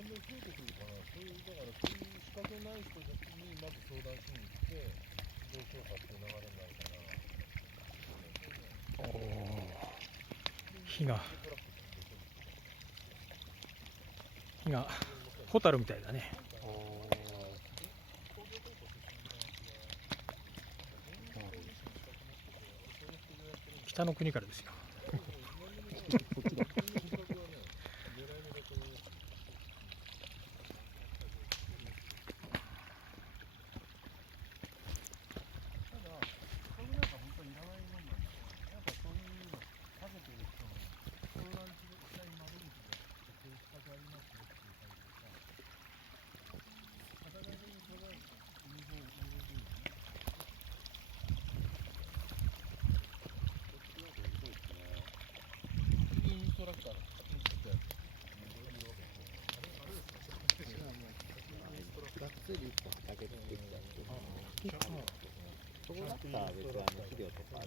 んどん増えてくるかな。そういうだからそういう仕掛けない人にまず相談しに行ってどうしようかっていう流れになるかな。火がホタルみたいだね。北の国からですよ。がっつり一個畑作ったりとか、そこだったら別に肥料とか